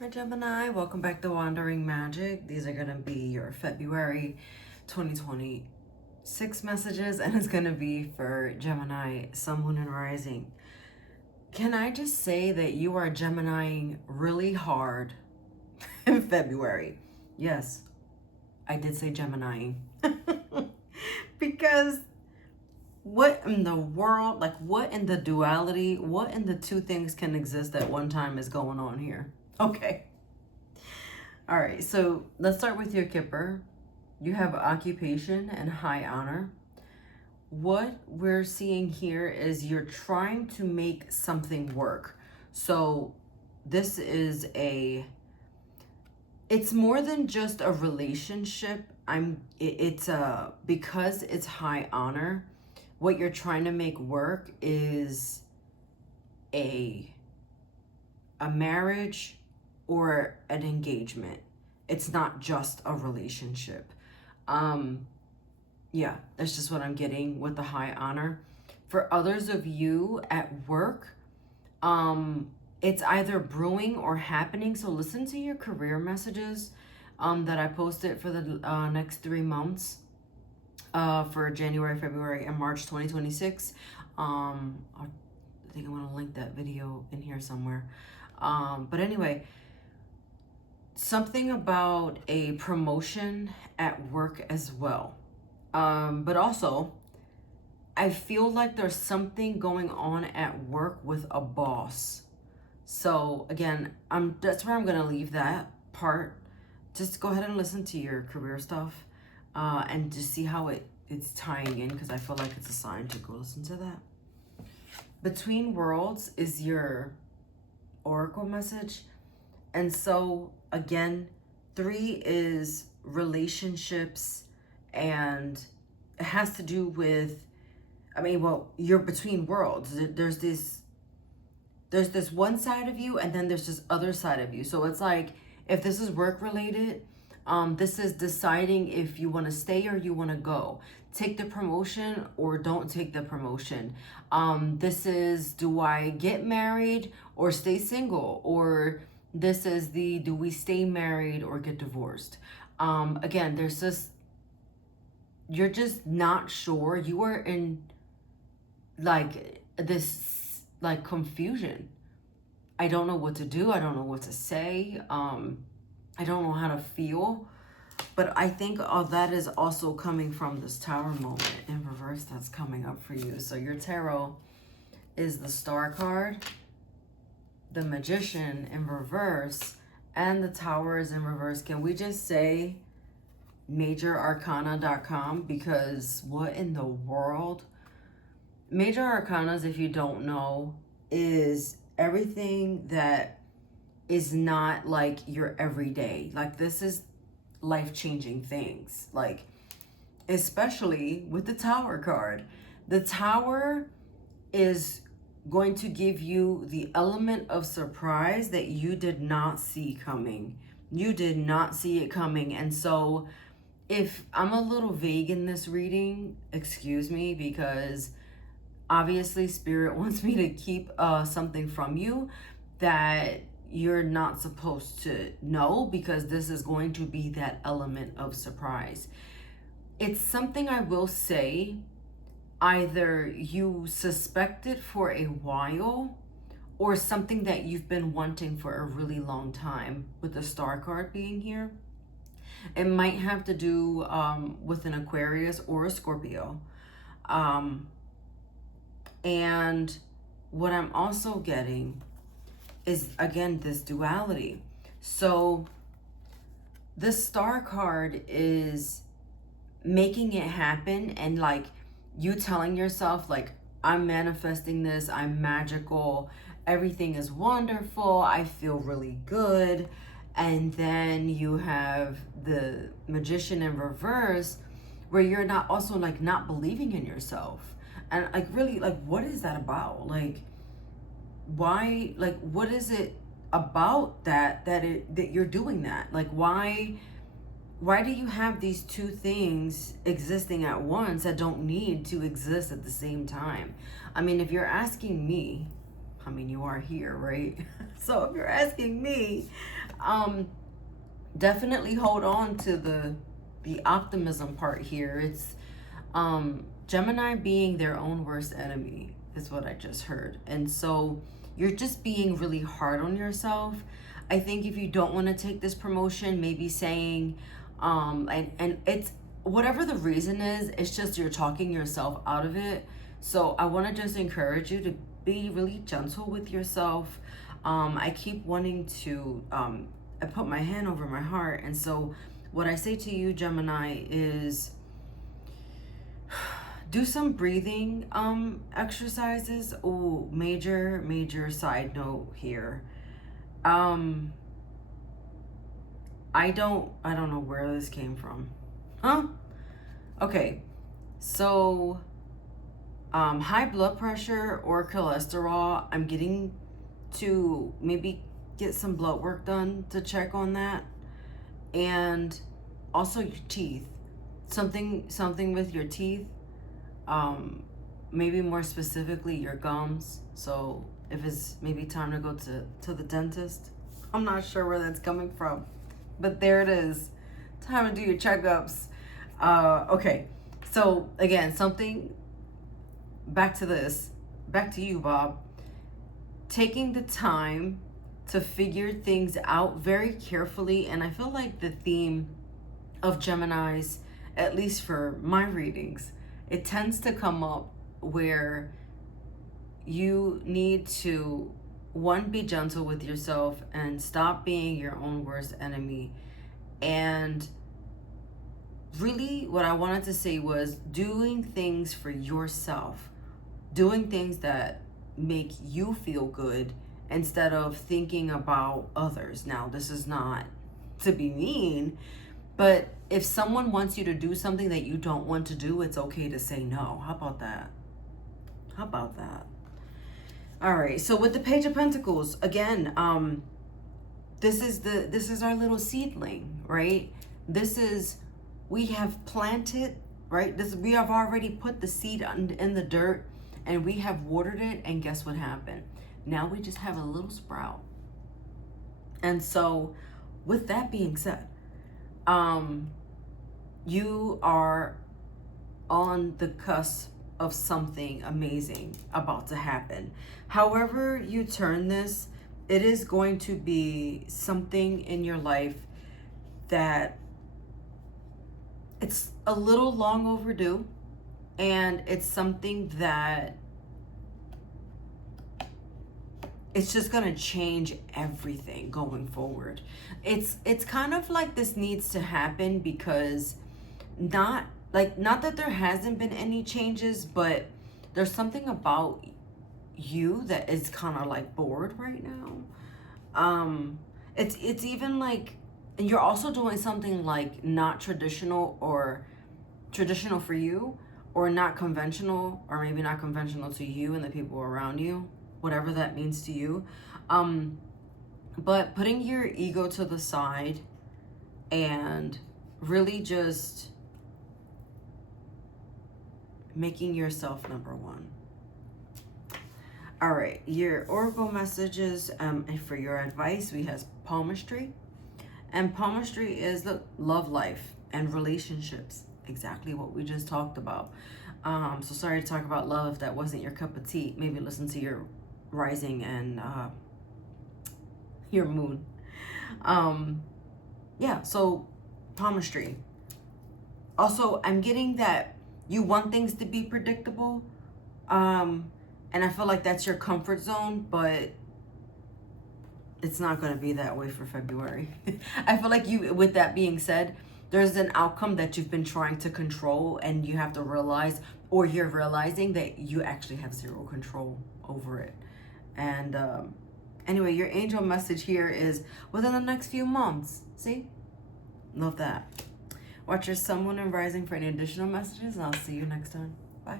Hi Gemini, welcome back to Wandering Magic. These are going to be your February 2026 messages, and it's going to be for Gemini, Sun, Moon, and Rising. Can I just say that you are Geminiing really hard in February? Yes, I did say Geminiing. Because what in the world, like what in the duality, what in the two things can exist at one time is going on here? Okay. All right, so let's start with your Kipper. You have occupation and high honor. What we're seeing here is you're trying to make something work. So this is it's more than just a relationship. It's because it's high honor, what you're trying to make work is a marriage or an engagement. It's not just a relationship. Yeah, that's just what I'm getting with the high honor. For others of you at work, it's either brewing or happening. So listen to your career messages that I posted for the next 3 months for January, February, and March 2026. I think I'm gonna link that video in here somewhere. But anyway, something about a promotion at work as well. But also, I feel like there's something going on at work with a boss. So again, that's where I'm gonna leave that part. Just go ahead and listen to your career stuff, and just see how it's tying in, because I feel like it's a sign to go listen to that. Between Worlds is your oracle message. And so again, 3 is relationships, and it has to do with, you're between worlds. There's this one side of you, and then there's this other side of you. So it's like, if this is work related, this is deciding if you want to stay or you want to go. Take the promotion or don't take the promotion. This is, do I get married or stay single? Or this is do we stay married or get divorced? Again, you're just not sure. You are in this confusion. I don't know what to do. I don't know what to say. I don't know how to feel. But I think all that is also coming from this Tower moment in reverse that's coming up for you. So your tarot is the Star card, the Magician in reverse, and the Tower is in reverse. Can we just say majorarcana.com? Because what in the world? Major Arcanas, if you don't know, is everything that is not like your everyday. Like, this is life-changing things, like especially with the Tower card. The Tower is going to give you the element of surprise that you did not see coming. You did not see it coming. And so if I'm a little vague in this reading, excuse me, because obviously Spirit wants me to keep something from you that you're not supposed to know, because this is going to be that element of surprise. It's something, I will say, either you suspect it for a while or something that you've been wanting for a really long time, with the Star card being here. It might have to do with an Aquarius or a Scorpio. And what I'm also getting is, again, this duality. So this Star card is making it happen, and like you telling yourself, like, I'm manifesting this, I'm magical, everything is wonderful, I feel really good. And then you have the Magician in reverse, where you're not also like not believing in yourself. And like, really, like, what is that about? Like, why, like, what is it about that you're doing that? Like, why do you have these two things existing at once that don't need to exist at the same time? I mean, if you're asking me, I mean, you are here, right? So if you're asking me, Definitely hold on to the optimism part here. It's Gemini being their own worst enemy is what I just heard. And so you're just being really hard on yourself. I think if you don't want to take this promotion, maybe saying and it's whatever the reason is, it's just you're talking yourself out of it. So I want to just encourage you to be really gentle with yourself. I keep wanting to I put my hand over my heart, and so what I say to you, Gemini, is do some breathing exercises. Oh, major side note here. I don't know where this came from. Huh? Okay. So high blood pressure or cholesterol, I'm getting to maybe get some blood work done to check on that. And also your teeth. Something with your teeth. Maybe more specifically your gums. So if it's maybe time to go to the dentist. I'm not sure where that's coming from, but there it is. Time to do your checkups. Okay, so again, back to you, Bob. Taking the time to figure things out very carefully, and I feel like the theme of Geminis, at least for my readings, it tends to come up where you need to, one, be gentle with yourself and stop being your own worst enemy. And really what I wanted to say was doing things for yourself, doing things that make you feel good instead of thinking about others. Now, this is not to be mean, but if someone wants you to do something that you don't want to do, it's okay to say no. How about that? How about that? All right, so with the Page of Pentacles, again, this is our little seedling, right? We have planted, right? We have already put the seed in the dirt, and we have watered it, and guess what happened? Now we just have a little sprout. And so with that being said, you are on the cusp of something amazing about to happen. However you turn this, it is going to be something in your life that it's a little long overdue, and it's something that it's just gonna change everything going forward. It's kind of like this needs to happen because not that there hasn't been any changes, but there's something about you that is kind of like bored right now. It's even like, and you're also doing something like not traditional, or traditional for you, or not conventional, or maybe not conventional to you and the people around you, whatever that means to you. But putting your ego to the side and really just making yourself number one. All right, your oracle messages and for your advice, we have palmistry. And palmistry is the love life and relationships, exactly what we just talked about. So sorry to talk about love if that wasn't your cup of tea. Maybe listen to your rising and your moon. Yeah, so palmistry. Also, I'm getting that you want things to be predictable. And I feel like that's your comfort zone, but it's not going to be that way for February. I feel like with that being said, there's an outcome that you've been trying to control, and you have to realize, or you're realizing that you actually have zero control over it. And anyway, your angel message here is within the next few months. See? Love that. Watch your sun, moon, and rising for any additional messages, and I'll see you next time. Bye.